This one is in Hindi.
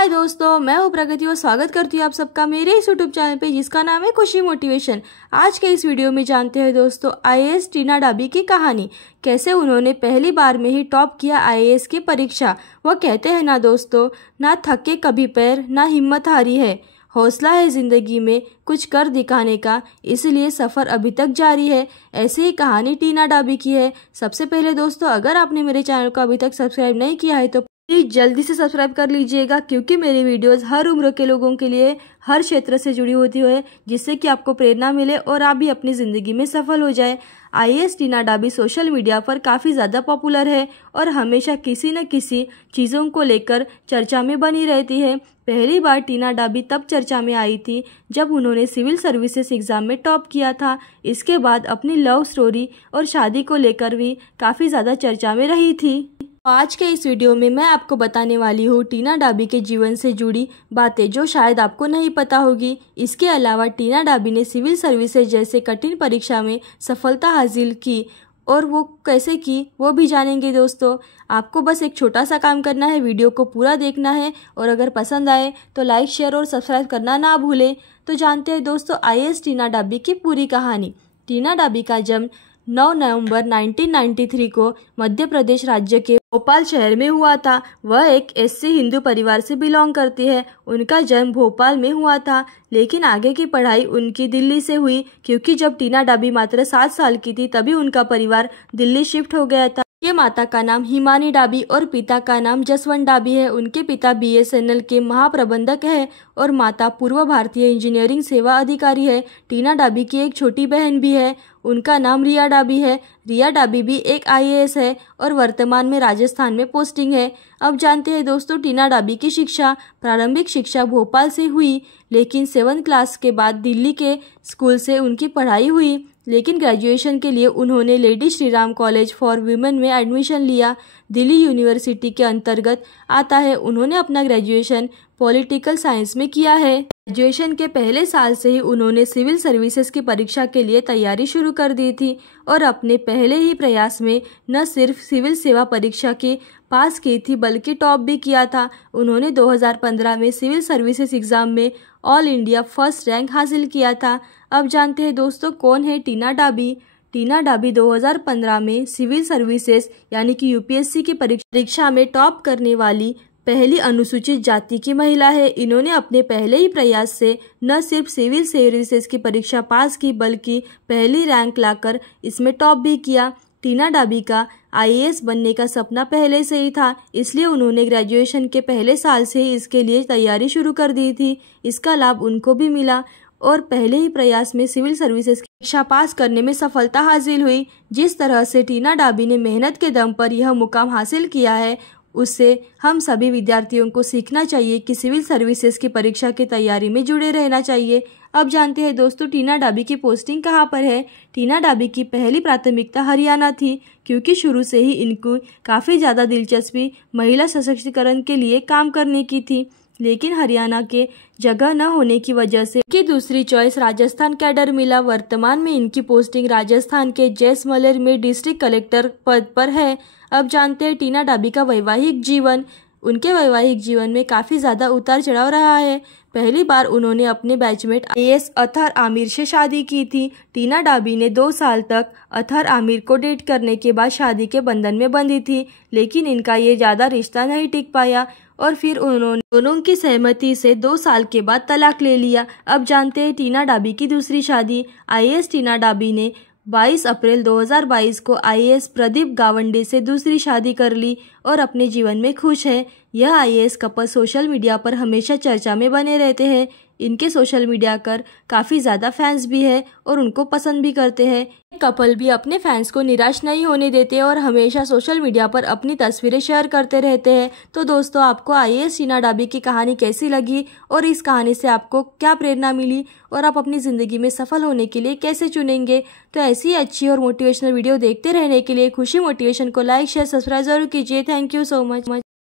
हाय दोस्तों, मैं हूँ प्रगति और स्वागत करती हूँ आप सबका मेरे इस यूट्यूब चैनल पे जिसका नाम है खुशी मोटिवेशन। आज के इस वीडियो में जानते हैं दोस्तों आईएएस टीना डाबी की कहानी, कैसे उन्होंने पहली बार में ही टॉप किया आईएएस की परीक्षा। वह कहते हैं ना दोस्तों, ना थके कभी पैर ना हिम्मत हारी है, हौसला है जिंदगी में कुछ कर दिखाने का, इसलिए सफ़र अभी तक जारी है। ऐसी ही कहानी टीना डाबी की है। सबसे पहले दोस्तों, अगर आपने मेरे चैनल को अभी तक सब्सक्राइब नहीं किया है तो प्लीज जल्दी से सब्सक्राइब कर लीजिएगा, क्योंकि मेरी वीडियोस हर उम्र के लोगों के लिए हर क्षेत्र से जुड़ी होती है, जिससे कि आपको प्रेरणा मिले और आप भी अपनी ज़िंदगी में सफल हो जाए। आईएएस टीना डाबी सोशल मीडिया पर काफ़ी ज़्यादा पॉपुलर है और हमेशा किसी न किसी चीज़ों को लेकर चर्चा में बनी रहती है। पहली बार टीना डाबी तब चर्चा में आई थी जब उन्होंने सिविल सर्विसेज एग्ज़ाम में टॉप किया था। इसके बाद अपनी लव स्टोरी और शादी को लेकर भी काफ़ी ज़्यादा चर्चा में रही थी। आज के इस वीडियो में मैं आपको बताने वाली हूँ टीना डाबी के जीवन से जुड़ी बातें जो शायद आपको नहीं पता होगी। इसके अलावा टीना डाबी ने सिविल सर्विसेज जैसे कठिन परीक्षा में सफलता हासिल की और वो कैसे की वो भी जानेंगे दोस्तों। आपको बस एक छोटा सा काम करना है, वीडियो को पूरा देखना है और अगर पसंद आए तो लाइक शेयर और सब्सक्राइब करना ना भूलें। तो जानते हैं दोस्तों आईएएस टीना डाबी की पूरी कहानी। टीना डाबी का जन्म 9 नवंबर 1993 को मध्य प्रदेश राज्य के भोपाल शहर में हुआ था। वह एक एससी हिंदू परिवार से बिलोंग करती है। उनका जन्म भोपाल में हुआ था, लेकिन आगे की पढ़ाई उनकी दिल्ली से हुई, क्योंकि जब टीना डाबी मात्र 7 साल की थी तभी उनका परिवार दिल्ली शिफ्ट हो गया था। ये माता का नाम हिमानी डाबी और पिता का नाम जसवंत डाबी है। उनके पिता बीएसएनएल के महाप्रबंधक है और माता पूर्व भारतीय इंजीनियरिंग सेवा अधिकारी है। टीना डाबी की एक छोटी बहन भी है, उनका नाम रिया डाबी है। रिया डाबी भी एक आईएएस है और वर्तमान में राजस्थान में पोस्टिंग है। अब जानते हैं दोस्तों टीना डाबी की शिक्षा। प्रारंभिक शिक्षा भोपाल से हुई, लेकिन 7th क्लास के बाद दिल्ली के स्कूल से उनकी पढ़ाई हुई, लेकिन ग्रेजुएशन के लिए उन्होंने lady Shriram college for women में एडमिशन लिया। दिल्ली यूनिवर्सिटी के अंतर्गत आता है। उन्होंने अपना ग्रेजुएशन पॉलिटिकल साइंस में किया है। ग्रेजुएशन के पहले साल से ही उन्होंने सिविल सर्विसेज की परीक्षा के लिए तैयारी शुरू कर दी थी और अपने पहले ही प्रयास में न सिर्फ सिविल सेवा परीक्षा की पास की थी बल्कि टॉप भी किया था। उन्होंने 2015 में सिविल सर्विसेज एग्ज़ाम में ऑल इंडिया फर्स्ट रैंक हासिल किया था। अब जानते हैं दोस्तों कौन है टीना डाबी। टीना डाबी 2015 में सिविल सर्विसेज यानी कि यूपीएससी की परीक्षा में टॉप करने वाली पहली अनुसूचित जाति की महिला है। इन्होंने अपने पहले ही प्रयास से न सिर्फ सिविल सर्विसेज की परीक्षा पास की बल्कि पहली रैंक लाकर इसमें टॉप भी किया। टीना डाबी का आईएएस बनने का सपना पहले से ही था, इसलिए उन्होंने ग्रेजुएशन के पहले साल से ही इसके लिए तैयारी शुरू कर दी थी। इसका लाभ उनको भी मिला और पहले ही प्रयास में सिविल सर्विसेज की परीक्षा पास करने में सफलता हासिल हुई। जिस तरह से टीना डाबी ने मेहनत के दम पर यह मुकाम हासिल किया है, उससे हम सभी विद्यार्थियों को सीखना चाहिए कि सिविल सर्विसेज की परीक्षा की तैयारी में जुड़े रहना चाहिए। अब जानते हैं दोस्तों टीना डाबी की पोस्टिंग कहाँ पर है। टीना डाबी की पहली प्राथमिकता हरियाणा थी, क्योंकि शुरू से ही इनको काफ़ी ज़्यादा दिलचस्पी महिला सशक्तिकरण के लिए काम करने की थी, लेकिन हरियाणा के जगह न होने की वजह से इनकी दूसरी चॉइस राजस्थान कैडर मिला। वर्तमान में इनकी पोस्टिंग राजस्थान के जैसलमेर में डिस्ट्रिक्ट कलेक्टर पद पर है। अब जानते हैं टीना डाबी का वैवाहिक जीवन। उनके वैवाहिक जीवन में काफ़ी ज़्यादा उतार चढ़ाव रहा है। पहली बार उन्होंने अपने बैचमेट आईएएस अतहर आमिर से शादी की थी। टीना डाबी ने 2 साल तक अतहर आमिर को डेट करने के बाद शादी के बंधन में बंधी थी, लेकिन इनका ये ज़्यादा रिश्ता नहीं टिक पाया और फिर उन्होंने दोनों की सहमति से 2 साल के बाद तलाक ले लिया। अब जानते हैं टीना डाबी की दूसरी शादी। आईएएस टीना डाबी ने 22 अप्रैल 2022 को आईएएस प्रदीप गावंडे से दूसरी शादी कर ली और अपने जीवन में खुश है। यह आईएएस कपल सोशल मीडिया पर हमेशा चर्चा में बने रहते हैं। इनके सोशल मीडिया पर काफ़ी ज़्यादा फैंस भी है और उनको पसंद भी करते हैं। कपल भी अपने फैंस को निराश नहीं होने देते और हमेशा सोशल मीडिया पर अपनी तस्वीरें शेयर करते रहते हैं। तो दोस्तों आपको आईएएस टीना डाबी की कहानी कैसी लगी और इस कहानी से आपको क्या प्रेरणा मिली और आप अपनी ज़िंदगी में सफल होने के लिए कैसे चुनेंगे। तो ऐसी अच्छी और मोटिवेशनल वीडियो देखते रहने के लिए खुशी मोटिवेशन को लाइक शेयर सब्सक्राइब जरूर कीजिए। Thank you so much.